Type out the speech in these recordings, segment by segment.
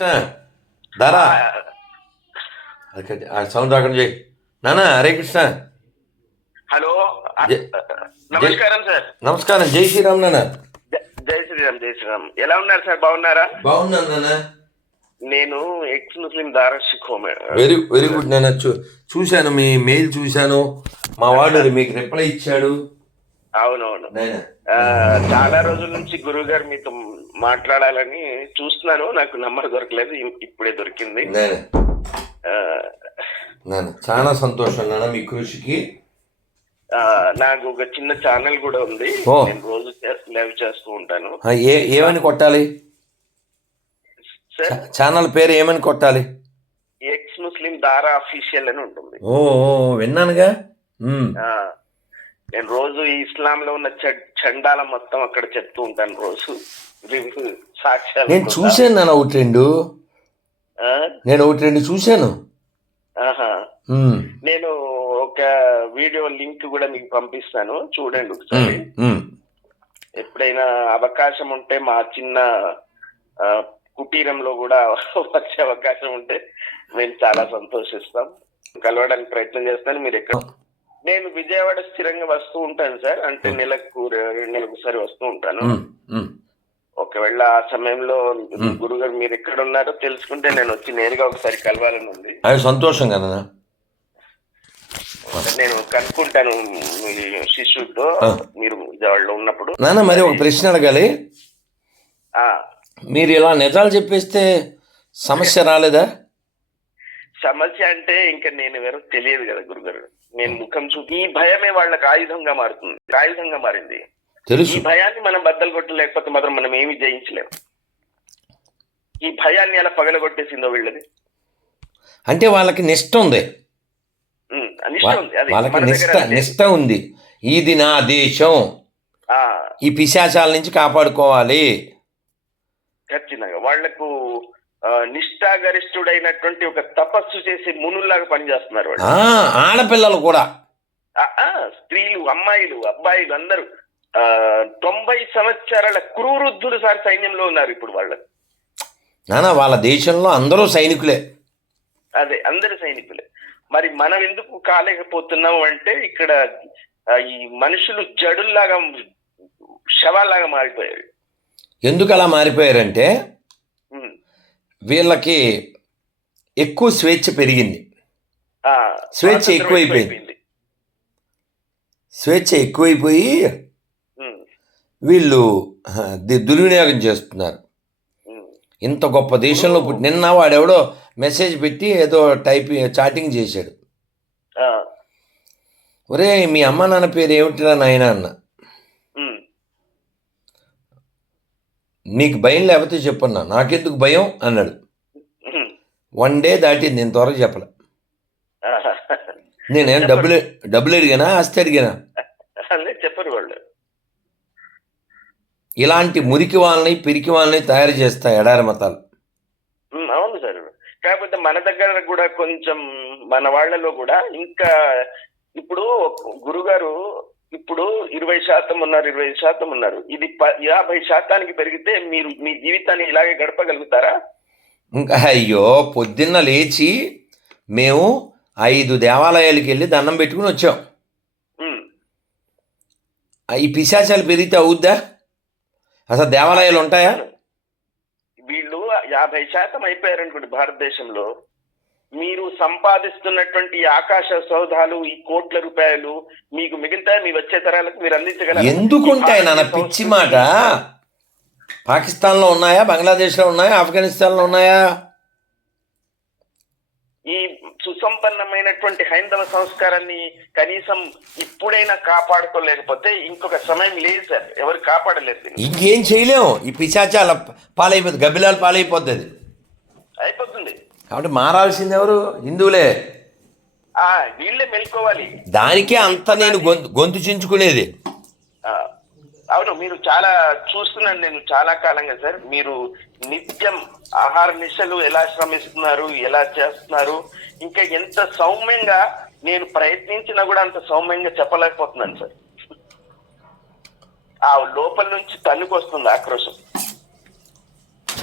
కృష్ణ దారా. సౌండ్ రాకుండా చేయి. నానా హరే కృష్ణ. హలో నమస్కారం సార్. నమస్కారం జై శ్రీరామ్ నాన్న జ- శ్రీరామ్ జై శ్రీరామ్. ఎలా ఉన్నారు సార్? బాగున్నారా? బాగున్నాను నాన్న నేను ex Muslim Dara Shikoh very very good నాన్న చూశాను మీ మెయిల్ చూశాను. మా వాడు మీకు రిప్లై ఇచ్చాడు. అవునవును. చాలా రోజుల నుంచి గురువు గారు మీతో మాట్లాడాలని చూస్తున్నాను. నాకు నంబర్ దొరకలేదు. ఇప్పుడే దొరికింది. చాలా సంతోషం మీ కృషికి. నాకు ఒక చిన్న ఛానల్ కూడా ఉంది. నేను రోజు లైవ్ చేస్తూ ఉంటాను. ఏమని కొట్టాలి? ఛానల్ పేరు ఏమని కొట్టాలి? ఎక్స్ ముస్లిం దారా అఫీషియల్ అని ఉంటుంది. ఓ విన్నానుగా. నేను రోజు ఈ ఇస్లాంలో ఉన్న చండాలం మొత్తం అక్కడ చెప్తూ ఉంటాను రోజు. సాక్ష్యాలు నేను. చూశాను నాన్న ఒకటి రెండు? నేను ఒకటి రెండు చూశాను. నేను ఒక వీడియో లింక్ కూడా మీకు పంపిస్తాను. చూడండి ఒకసారి. ఎప్పుడైనా అవకాశం ఉంటే మా చిన్న కుటీరంలో కూడా వచ్చే అవకాశం ఉంటే మేము చాలా సంతోషిస్తాం. కలవడానికి ప్రయత్నం చేస్తాను. మీరు ఎక్కడ నేను విజయవాడ స్థిరంగా వస్తూ ఉంటాను సార్. అంటే నెలకు రెండు నెలలకు ఒకసారి వస్తూ ఉంటాను. ఒకవేళ ఆ సమయంలో గురుగారు మీరు ఎక్కడ ఉన్నారో తెలుసుకుంటే నేను వచ్చి నేరుగా ఒకసారి కలవాలని ఉంది. అది సంతోషంగా నాన్న. నేను కనుక్కుంటాను మీ శిష్యుడితో. మీరు విజయవాడలో ఉన్నప్పుడు. నాన్న మరి ఒక ప్రశ్న అడగాలి. మీరు ఇలా నిజాలు చెప్పేస్తే సమస్య రాలేదా? సమస్య అంటే ఇంకా నేను ఎవరో తెలియదు కదా గురుగారు. నేను ముఖం చూపి ఈ భయమే వాళ్ళకి ఆయుధంగా మారుతుంది. ఆయుధంగా మారింది. ఈ తెలుసు భయాన్ని మనం బద్దలు కొట్టలేకపోతే మాత్రం మనం ఏమి జయించలేము ఈ భయాన్ని ఎలా పగలగొట్టేసిందో వీళ్ళది? అంటే వాళ్ళకి నిష్ట ఉంది. వాళ్ళకి నిష్ట. నిష్ట ఉంది. ఇది నా దేశం. ఆ, ఈ పిశాచాల నుంచి కాపాడుకోవాలి. ఖచ్చితంగా. వాళ్ళకు నిష్ఠాగరిష్ఠుడైనటువంటి ఒక తపస్సు చేసి మునుల్లాగా పనిచేస్తున్నారు వాళ్ళు. ఆడపిల్లలు కూడా. స్త్రీలు అమ్మాయిలు అబ్బాయిలు అందరూ తొంభై సంవత్సరాల క్రూరుద్ధులు సార్ సైన్యంలో ఉన్నారు ఇప్పుడు వాళ్ళు. నాన్న వాళ్ళ దేశంలో అందరూ సైనికులే. అదే అందరు సైనికులే. మరి మనం ఎందుకు కాలేకపోతున్నాం అంటే ఇక్కడ ఈ మనుషులు జడుల్లాగా శవాల్లాగా మారిపోయారు. ఎందుకు అలా మారిపోయారంటే. వీళ్ళకి ఎక్కువ స్వేచ్ఛ పెరిగింది. స్వేచ్ఛ ఎక్కువైపోయింది. స్వేచ్ఛ ఎక్కువైపోయి వీళ్ళు దుర్వినియోగం చేస్తున్నారు. ఇంత గొప్ప దేశంలో పుట్టి నిన్న వాడెవడో మెసేజ్ పెట్టి ఏదో టైప్ చాటింగ్ చేశాడు. ఒరే మీ అమ్మ నాన్న పేరు ఏమిటిరా నాయన అన్న. నీకు భయం లేకపోతే చెప్పన్నా. నాకెందుకు భయం? అన్నాడు. వన్ డే దాటింది. నేను త్వరగా చెప్పలే. నేనేం డబ్బులు డబ్బులు అడిగానా? ఆస్తి అడిగానా? చెప్పరు వాళ్ళు. ఇలాంటి మురికి వాళ్ళని పిరికి వాళ్ళని తయారు చేస్తా ఎడారి మతాలు. అవును సార్. కాకపోతే మన దగ్గర కూడా కొంచెం మన వాళ్ళలో కూడా ఇంకా ఇప్పుడు గురుగారు ఇప్పుడు ఇరవై శాతం ఉన్నారు ఇరవై శాతం ఉన్నారు. ఇది ప- యాభై శాతానికి పెరిగితే మీరు మీ జీవితాన్ని ఇలాగే గడపగలుగుతారా? ఇంకా అయ్యో పొద్దున్న లేచి మేము ఐదు దేవాలయాలకు వెళ్ళి దండం పెట్టుకుని వచ్చాం. ఈ పిశాచాలు పెరిగితే అవుద్దా? అసలు దేవాలయాలు ఉంటాయా? వీళ్ళు యాభై శాతం అయిపోయారనుకోండి భారతదేశంలో. మీరు సంపాదిస్తున్నటువంటి ఆకాశ సౌధాలు ఈ కోట్ల రూపాయలు మీకు మిగులుతాయి మీ వచ్చే తరాలకు మీరు అందించగలరు? ఎందుకుంటాయి నాన్న? పిచ్చి మాట. పాకిస్తాన్లో ఉన్నాయా? బంగ్లాదేశ్లో ఉన్నాయా? ఆఫ్ఘనిస్తాన్లో ఉన్నాయా? ఈ సుసంపన్నమైనటువంటి హైందవ సంస్కారాన్ని కనీసం ఇప్పుడైనా కాపాడుకోలేకపోతే ఇంకొక సమయం లేదు సార్. ఎవరు కాపాడలేరు దీన్ని. ఇంకేం చేయలేం ఈ పిశాచాల పాలైపోతుంది. గబ్బిలాలు పాలైపోతుంది అయిపోతుంది. కాబట్టి మారాల్సింది ఎవరు? హిందువులే. వీళ్ళే మెలుకోవాలి. దానికే అంత నేను గొంతు గొంతు చించుకునేది. అవును మీరు చాలా చూస్తున్నాను నేను చాలా కాలంగా సార్. మీరు నిత్యం ఆహార నిశలు ఎలా శ్రమిస్తున్నారు ఎలా చేస్తున్నారు ఇంకా ఎంత సౌమ్యంగా నేను ప్రయత్నించినా కూడా అంత సౌమ్యంగా చెప్పలేకపోతున్నాను సార్. ఆ లోపల నుంచి తన్నుకొస్తుంది ఆక్రోశం.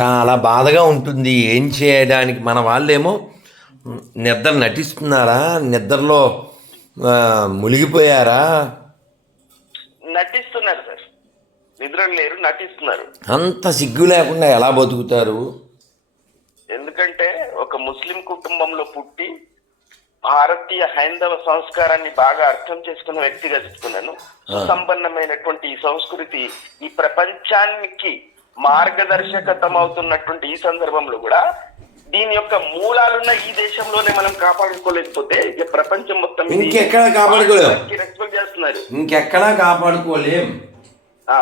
చాలా బాధగా ఉంటుంది. ఏం చేయడానికి మన వాళ్ళేమో నిద్ర నటిస్తున్నారా? నిద్రలో మునిగిపోయారా? నటిస్తున్నారు సార్. నిద్ర లేరు నటిస్తున్నారు. అంత సిగ్గు లేకుండా ఎలా బతుకుతారు? ఎందుకంటే ఒక ముస్లిం కుటుంబంలో పుట్టి భారతీయ హైందవ సంస్కారాన్ని బాగా అర్థం చేసుకున్న వ్యక్తిగా చెప్తున్నాను సుసంపన్నమైనటువంటి ఈ సంస్కృతి ఈ ప్రపంచానికి మార్గదర్శకతం అవుతున్నటువంటి ఈ సందర్భంలో కూడా దీని యొక్క మూలాలున్న ఈ దేశంలోనే మనం కాపాడుకోలేకపోతే ఇక ప్రపంచం మొత్తం ఇంకెక్కడ కాపాడుకోలేం. రెస్పెక్ట్ చేస్తున్నారు. ఇంకెక్కడా కాపాడుకోలేం? ఆ,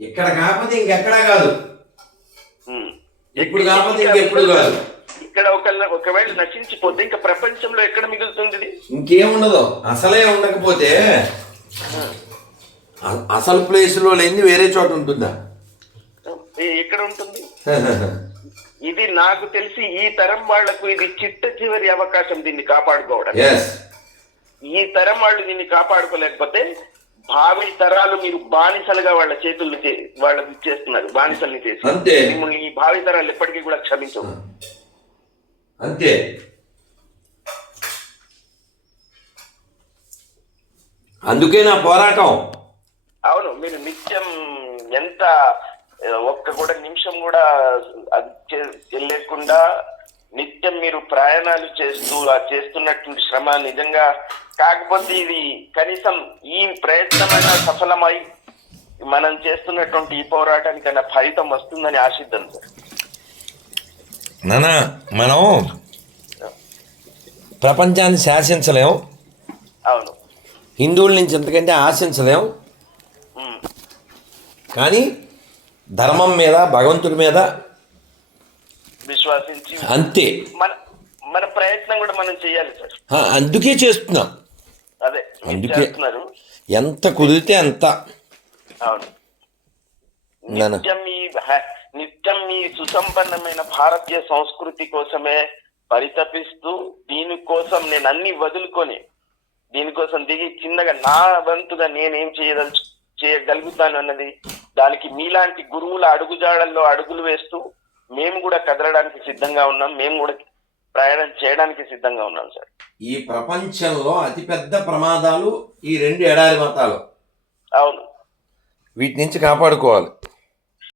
ఇక్కడ కాకపోతే ఇంకెక్కడా కాదు. ఉమ్. ఇప్పుడు కాకపోతే ఇంకెప్పుడు కాదు. ఇక్కడ ఒక ఒకవేళ నశించిపోతే ఇంకా ప్రపంచంలో ఎక్కడ మిగులుతుంది ఇంకేముండదు అసలే ఉండకపోతే అసలు ప్లేస్లో లేని వేరే చోట ఉంటుందా? ఎక్కడ ఉంటుంది? ఇది నాకు తెలిసి ఈ తరం వాళ్ళకు ఇది చిట్ట చివరి అవకాశం దీన్ని కాపాడుకోవడం. ఈ తరం వాళ్ళు దీన్ని కాపాడుకోలేకపోతే భావి తరాలు మీరు బానిసలుగా వాళ్ళ చేతుల్ని వాళ్ళకి ఇచ్చేస్తున్నారు బానిసల్ని చేసి. మిమ్మల్ని ఈ భావి తరాలు ఎప్పటికీ కూడా క్షమించవు. అంతే. అందుకే నా పోరాటం. అవును మీరు నిత్యం ఎంత ఒక్క కూడా నిమిషం కూడా వెళ్ళకుండా నిత్యం మీరు ప్రయాణాలు చేస్తూ ఆ చేస్తున్నటువంటి శ్రమ నిజంగా కాకపోతే ఇది కనీసం ఈ ప్రయత్నమైన సఫలమై మనం చేస్తున్నటువంటి ఈ పోరాటానికైనా ఫలితం వస్తుందని ఆశిద్దాం సార్. నానా మనం ప్రపంచాన్ని శాసించలేం. అవును. హిందువుల నుంచి ఎంతకంటే ఆశించలేం. ఉమ్. కానీ ధర్మం మీద భగవంతుడి మీద విశ్వాసించి అంతే. మన మన ప్రయత్నం కూడా మనం చేయాలి సార్. అందుకే చేస్తున్నాం. అదే అందుకే. చేస్తున్నారు. ఎంత కుదిరితే అంత. అవును. నిత్యం ఈ నిత్యం ఈ సుసంపన్నమైన భారతీయ సంస్కృతి కోసమే పరితపిస్తూ దీనికోసం నేను అన్ని వదులుకొని దీనికోసం దిగి చిన్నగా నా వంతుగా నేనేం చేయదలుచు చేయగలుగుతాను అన్నది దానికి మీలాంటి గురువుల అడుగుజాడల్లో అడుగులు వేస్తూ మేము కూడా కదలడానికి సిద్ధంగా ఉన్నాం. మేము కూడా ప్రయాణం చేయడానికి సిద్ధంగా ఉన్నాం సార్. ఈ ప్రపంచంలో అతిపెద్ద ప్రమాదాలు ఈ రెండు ఎడారి మతాలు. అవును. వీటి నుంచి కాపాడుకోవాలి.